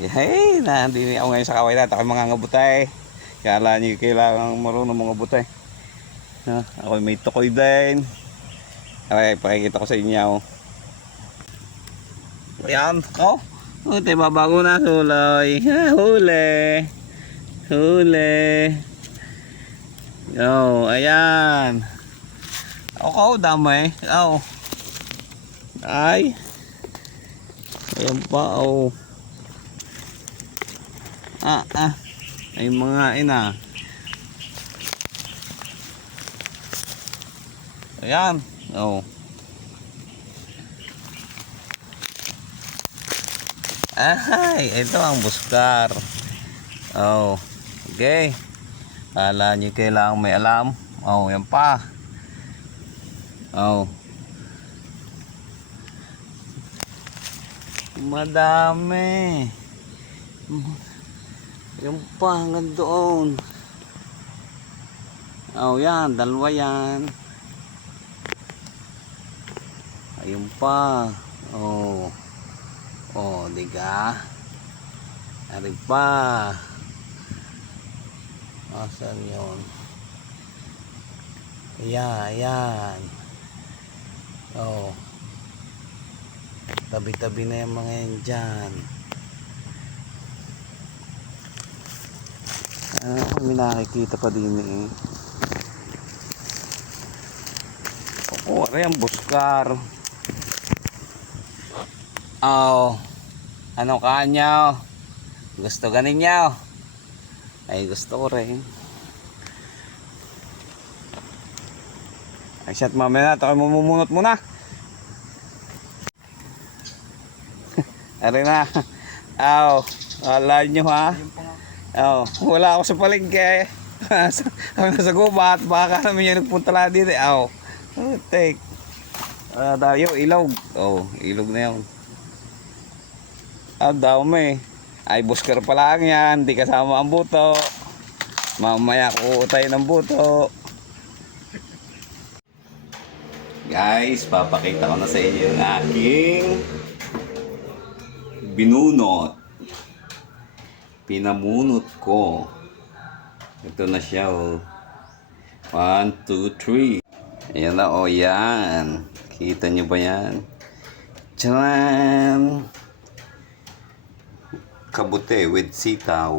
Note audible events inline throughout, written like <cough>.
Hey, na, hindi ako ngayon sa kaway lahat. Ako mga ngabutay. Kala niyo kailangan marunong mga butay. Ha, ako may tukoy din. Okay, pakikita ko sa inyo. Ayan, oh. Oh, tayo babago na suloy. Ha, huli. Huli. Oh, ayan. Ako, damay. Oh. Ay. Ayan pa, oh. Ah, ah. Ay mga ina. Ayan. Oh. Ay, ito ang buskar. Oh. Okay. Kala nyo kailangan may alam. Oh, yan pa. Oh. Madami. Yung pa doon. Oh, yan. Dalawa yan. Ayun pa. Oh. Oh, diga. Ari pa. Asan yun? Ayan, ayan. Oh. Tabi-tabi na yung mga yan dyan. Ah, may nakikita pa din eh. Oo, oh, ang buskar. Oh, ano kanyo? Gusto ganin nyo? Ay, gusto ko rin. Ay, shit, mamaya na. Ito kayo mamumunot muna. <laughs> Ari na. Aw, wala nyo ha. Oh, wala ako sa palengke. <laughs> Ako nasa gubat, baka naman yung nagpunta lang dito. Aw, oh, take. Ah, tayo, ilog. Oh, ilog na yun. Ah, dami. Ay, busker pa lang yan. Di kasama ang buto. Mamaya kuutay ng buto. Guys, papakita ko na sa inyo yung aking binunot. Pinamunot ko. Ito na siya oh. One, two, three. Ayan na oh, yan. Kita nyo ba yan? Tcharan! Kabute with sitaw.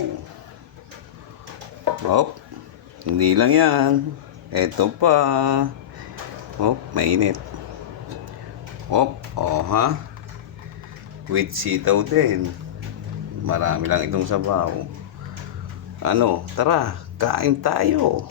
Hop. Hindi lang yan. Ito pa. Hop, mainit. Hop, oh ha. With sitaw din. Marami lang itong sabaw. Ano, tara, kain tayo.